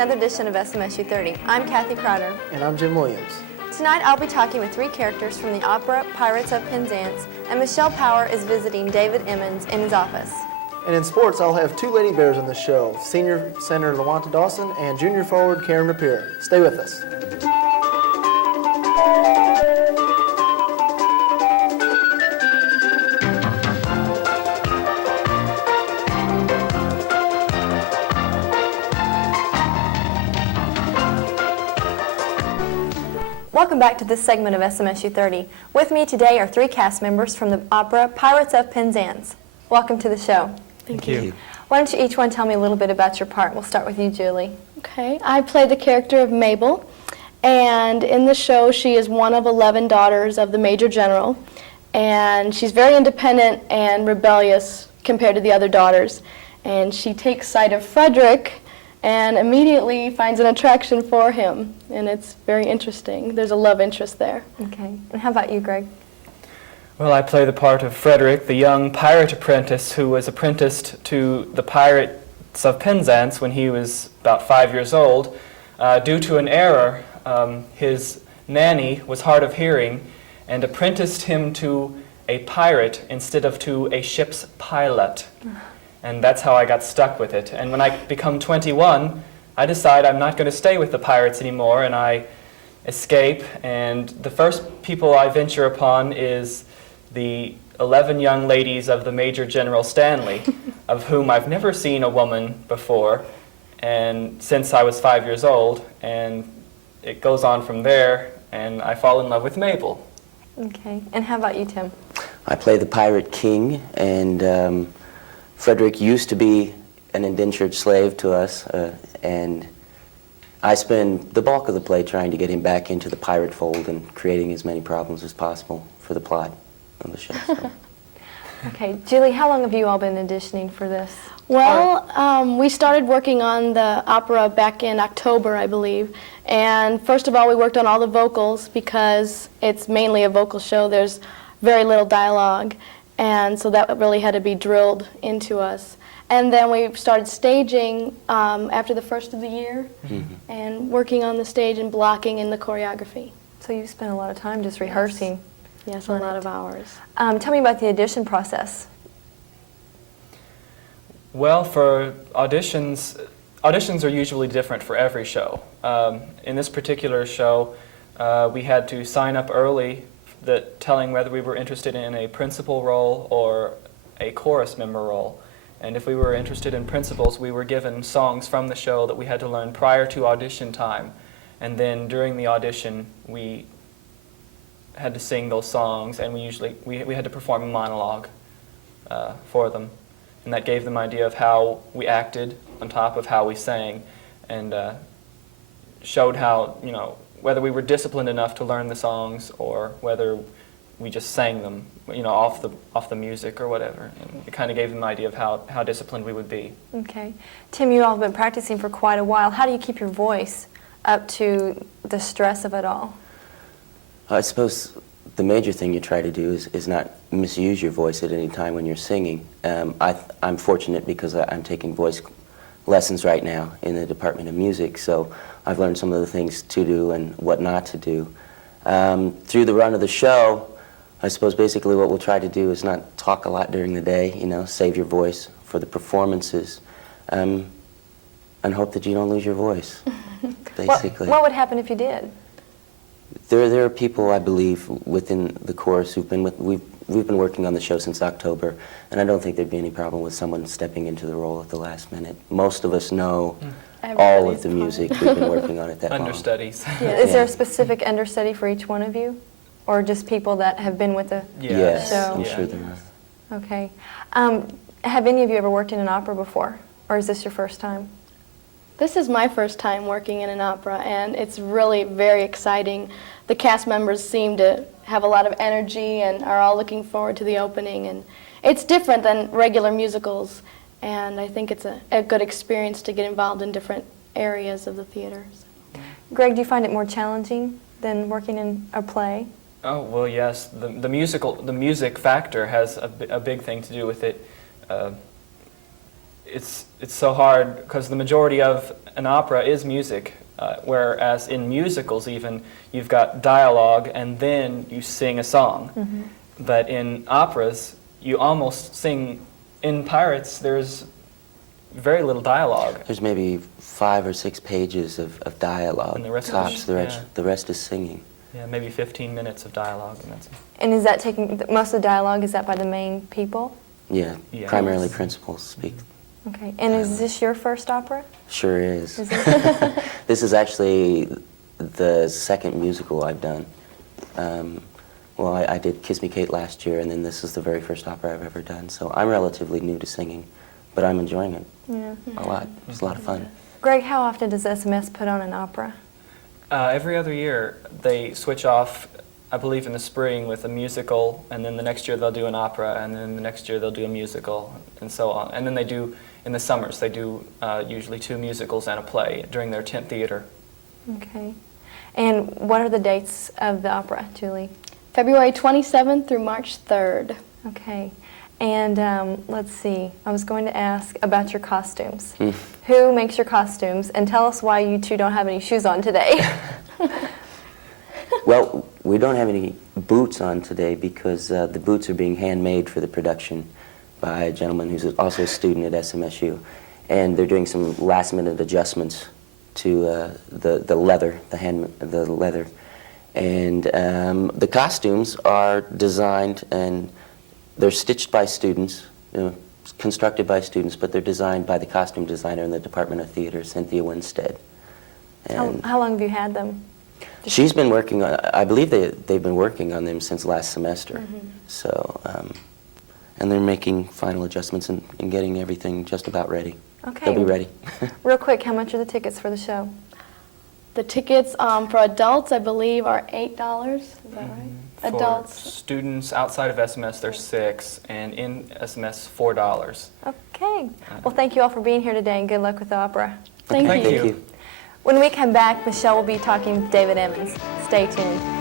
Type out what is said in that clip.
another edition of SMSU 30. I'm Kathy Crowder. And I'm Jim Williams. Tonight I'll be talking with three characters from the opera Pirates of Pinzance, and Michelle Power is visiting David Emmons in his office. And in sports, I'll have two Lady Bears on the show, senior center LaWanta Dawson and junior forward Karen Rapier. Stay with us. Welcome back to this segment of SMSU 30. With me today are three cast members from the opera Pirates of Pinzance. Welcome to the show. Thank you. Why don't you each one tell me a little bit about your part? We'll start with you, Julie. Okay, I play the character of Mabel, and in the show she is one of 11 daughters of the Major General, and she's very independent and rebellious compared to the other daughters, and she takes sight of Frederick and immediately finds an attraction for him, and it's very interesting. There's a love interest there. Okay, and how about you, Greg? Well, I play the part of Frederick, the young pirate apprentice who was apprenticed to the Pirates of Pinzance when he was about 5 years old. Due to an error, his nanny was hard of hearing and apprenticed him to a pirate instead of to a ship's pilot. And that's how I got stuck with it. And when I become 21, I decide I'm not going to stay with the pirates anymore, and I escape. And the first people I venture upon is the 11 young ladies of the Major General Stanley, of whom I've never seen a woman before, and since I was 5 years old. And it goes on from there, and I fall in love with Mabel. Okay, and how about you, Tim? I play the Pirate King, and Frederick used to be an indentured slave to us, and I spend the bulk of the play trying to get him back into the pirate fold and creating as many problems as possible for the plot of the show. So. Okay, Julie, how long have you all been auditioning for this? Well, we started working on the opera back in October, I believe. And first of all, we worked on all the vocals because it's mainly a vocal show. There's very little dialogue. And so that really had to be drilled into us. And then we started staging after the first of the year and working on the stage and blocking in the choreography. So you spent a lot of time just rehearsing. Yes, a lot of hours. Tell me about the audition process. Well, for auditions are usually different for every show. In this particular show, we had to sign up early telling whether we were interested in a principal role or a chorus member role. And if we were interested in principals, we were given songs from the show that we had to learn prior to audition time. And then during the audition, we had to sing those songs, and we had to perform a monologue for them. And that gave them an idea of how we acted on top of how we sang, and showed how, whether we were disciplined enough to learn the songs or whether we just sang them, off the music or whatever. And it kind of gave them an idea of how disciplined we would be. Okay. Tim, you all have been practicing for quite a while. How do you keep your voice up to the stress of it all? I suppose the major thing you try to do is not misuse your voice at any time when you're singing. I'm fortunate because I'm taking voice lessons right now in the Department of Music, so I've learned some of the things to do and what not to do. Through the run of the show, I suppose basically what we'll try to do is not talk a lot during the day, save your voice for the performances, and hope that you don't lose your voice, basically. What would happen if you did? There are people, I believe, within the chorus who've been we've been working on the show since October, and I don't think there'd be any problem with someone stepping into the role at the last minute. Most of us know all of the music. We've been working on it that long. Understudies. Yeah. Is there a specific understudy for each one of you? Or just people that have been with the Yes, show? I'm sure there are. Okay. Have any of you ever worked in an opera before? Or is this your first time? This is my first time working in an opera, and it's really very exciting. The cast members seem to have a lot of energy and are all looking forward to the opening. And it's different than regular musicals, and I think it's a good experience to get involved in different areas of the theater. Greg, do you find it more challenging than working in a play? Oh, well, yes. The music factor has a big thing to do with it. it's so hard because the majority of an opera is music, whereas in musicals even, you've got dialogue and then you sing a song. But in operas, you almost sing. In Pirates, there's very little dialogue. There's maybe 5 or 6 pages of dialogue. And the rest tops. is- The rest is singing. Yeah, maybe 15 minutes of dialogue, and that's it. And is that taking, most of the dialogue, is that by the main people? Yeah, Yeah. primarily principals speak. Okay, and is this your first opera? Sure is. Is it? This is actually the second musical I've done. Well, I did Kiss Me Kate last year, and then this is the very first opera I've ever done. So I'm relatively new to singing, but I'm enjoying it Yeah. a lot. It's a lot of fun. Greg, how often does SMS put on an opera? Every other year, they switch off, I believe in the spring, with a musical, and then the next year they'll do an opera, and then the next year they'll do a musical, and so on. And then they do, in the summers, they do usually 2 musicals and a play during their tent theater. Okay. And what are the dates of the opera, Julie? February 27th through March 3rd. Okay. And let's see, I was going to ask about your costumes. Who makes your costumes? And tell us why you two don't have any shoes on today. Well, we don't have any boots on today because the boots are being handmade for the production by a gentleman who's also a student at SMSU. And they're doing some last-minute adjustments to the leather, the leather. And the costumes are designed and they're stitched by students, constructed by students, but they're designed by the costume designer in the Department of Theater, Cynthia Winstead. And How long have you had them? she's been working on, I believe they've been working on them since last semester. So, and they're making final adjustments and getting everything just about ready. Okay. They'll be ready. Real quick, how much are the tickets for the show? The tickets for adults, I believe, are $8. Is that right? For Adults. students outside of SMS, they're $6, and in SMS, $4. Okay. Well, thank you all for being here today, and good luck with the opera. Thank Thank you. you. Thank you. When we come back, Michelle will be talking with David Emmons. Stay tuned.